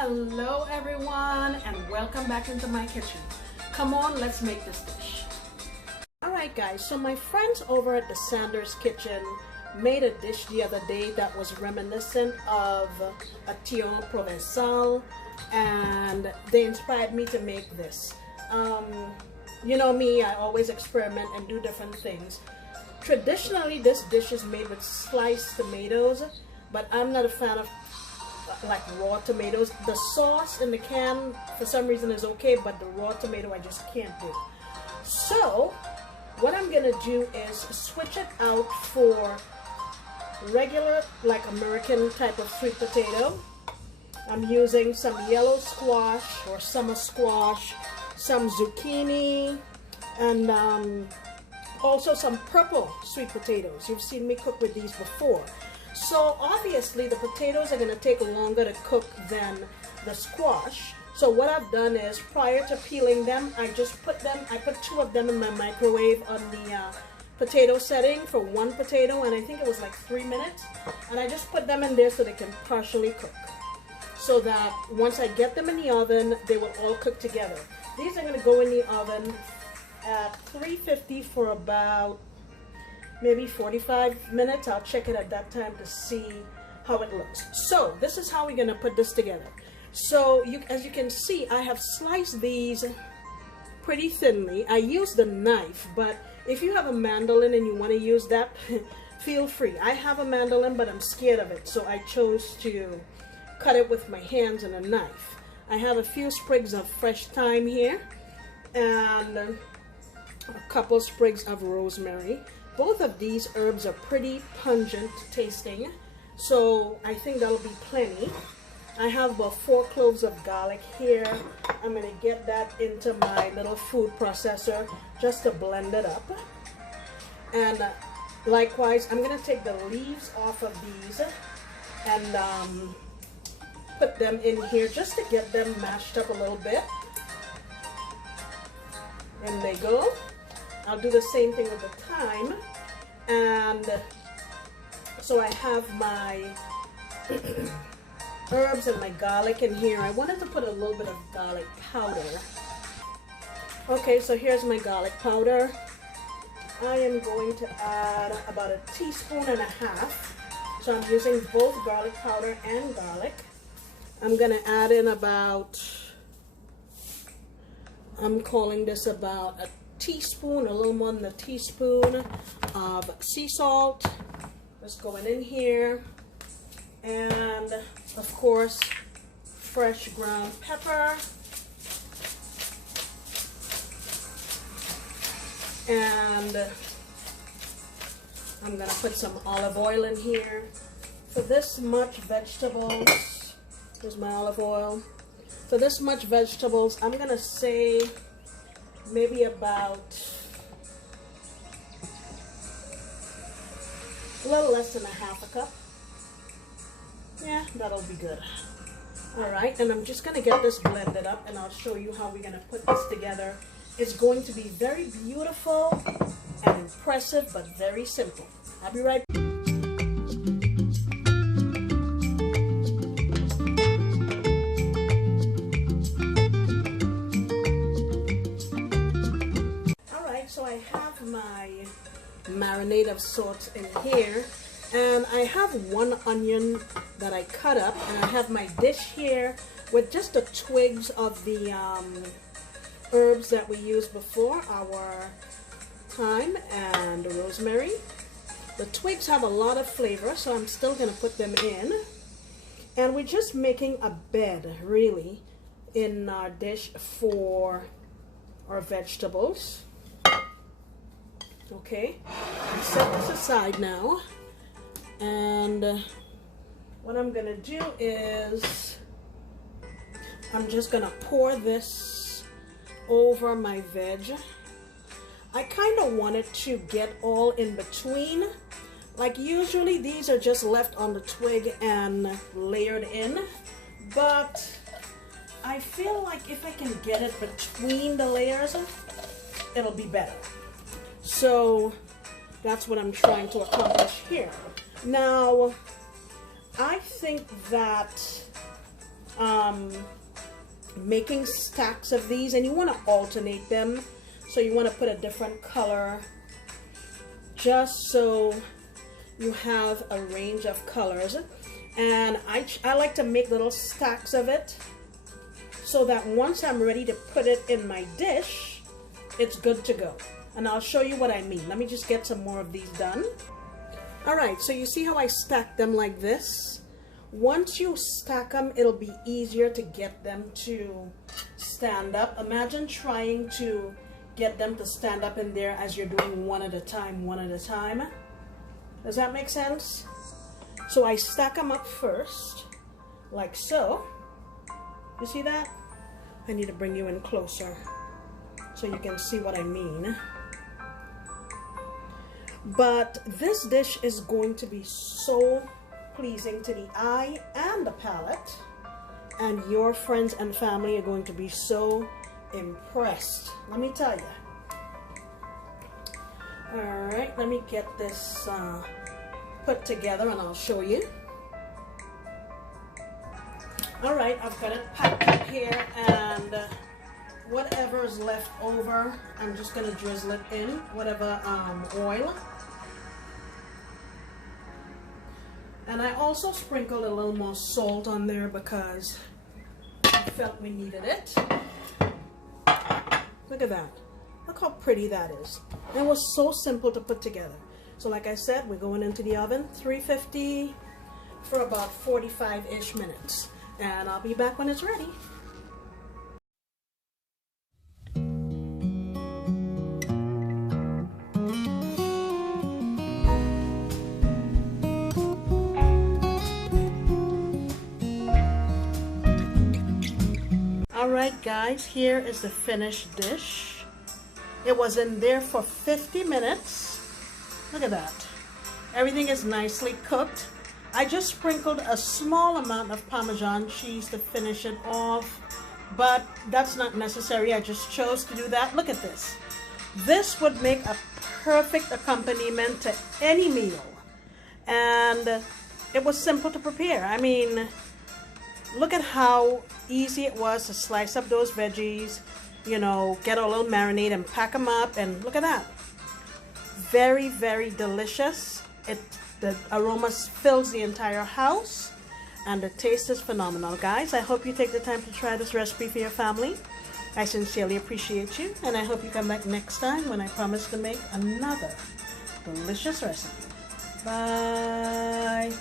Hello everyone, and welcome back into my kitchen. Come on, let's make this dish. Alright guys, so my friends over at the Sanders Kitchen made a dish the other day that was reminiscent of a Tian Provençal, and they inspired me to make this. You know me, I always experiment and do different things. Traditionally, this dish is made with sliced tomatoes, but I'm not a fan of like raw tomatoes. The sauce in the can for some reason is okay, but the raw tomato I just can't do. So what I'm gonna do is switch it out for regular, like American type of sweet potato. I'm using some yellow squash or summer squash, some zucchini, and also some purple sweet potatoes. You've seen me cook with these before. So obviously the potatoes are going to take longer to cook than the squash. So what I've done is, prior to peeling them, I put two of them in my microwave on the potato setting for one potato, and I think it was like 3 minutes. And I just put them in there so they can partially cook, so that once I get them in the oven, they will all cook together. These are going to go in the oven at 350 for about maybe 45 minutes. I'll check it at that time to see how it looks. So this is how we're going to put this together. So as you can see, I have sliced these pretty thinly. I used a knife, but if you have a mandolin and you want to use that, feel free. I have a mandolin, but I'm scared of it, so I chose to cut it with my hands and a knife. I have a few sprigs of fresh thyme here and a couple sprigs of rosemary. Both of these herbs are pretty pungent tasting, so I think that'll be plenty. I have about 4 cloves of garlic here. I'm going to get that into my little food processor just to blend it up. And likewise, I'm going to take the leaves off of these and put them in here just to get them mashed up a little bit. And they go. I'll do the same thing with the thyme. And so I have my herbs and my garlic in here. I wanted to put a little bit of garlic powder. Okay, so here's my garlic powder. I am going to add about 1.5 teaspoons. So I'm using both garlic powder and garlic. I'm going to add in about, I'm calling this about a teaspoon, a little more than a teaspoon of sea salt. Just going in here. And of course, fresh ground pepper. And I'm going to put some olive oil in here. For this much vegetables, here's my olive oil. For this much vegetables, I'm going to say maybe about a little less than 1/2 cup. Yeah, that'll be good. Alright, and I'm just going to get this blended up, and I'll show you how we're going to put this together. It's going to be very beautiful and impressive, but very simple. I'll be right back. So I have my marinade of sorts in here, and I have 1 onion that I cut up, and I have my dish here with just the twigs of the herbs that we used before, our thyme and rosemary. The twigs have a lot of flavor, so I'm still going to put them in, and we're just making a bed really in our dish for our vegetables. Okay, set this aside now, and what I'm gonna do is I'm just gonna pour this over my veg. I kind of want it to get all in between. Like usually these are just left on the twig and layered in, but I feel like if I can get it between the layers, it'll be better. So that's what I'm trying to accomplish here. Now, I think that making stacks of these, and you want to alternate them. So you want to put a different color just so you have a range of colors. And I like to make little stacks of it so that once I'm ready to put it in my dish, it's good to go. And I'll show you what I mean. Let me just get some more of these done. All right, so you see how I stack them like this? Once you stack them, it'll be easier to get them to stand up. Imagine trying to get them to stand up in there as you're doing one at a time, one at a time. Does that make sense? So I stack them up first, like so. You see that? I need to bring you in closer so you can see what I mean. But this dish is going to be so pleasing to the eye and the palate, and your friends and family are going to be so impressed, let me tell you. All right, let me get this put together and I'll show you. All right, I've got it packed up here, and whatever is left over, I'm just gonna drizzle it in, whatever oil. And I also sprinkled a little more salt on there because I felt we needed it. Look at that. Look how pretty that is. And it was so simple to put together. So like I said, we're going into the oven, 350 for about 45-ish minutes. And I'll be back when it's ready. Alright guys, here is the finished dish. It was in there for 50 minutes. Look at that. Everything is nicely cooked. I just sprinkled a small amount of Parmesan cheese to finish it off, but that's not necessary. I just chose to do that. Look at this. This would make a perfect accompaniment to any meal. And it was simple to prepare. I mean, look at how easy it was to slice up those veggies, you know, get a little marinade and pack them up, and look at that. Very, very delicious. The aroma fills the entire house, and the taste is phenomenal. Guys, I hope you take the time to try this recipe for your family. I sincerely appreciate you, and I hope you come back next time when I promise to make another delicious recipe. Bye.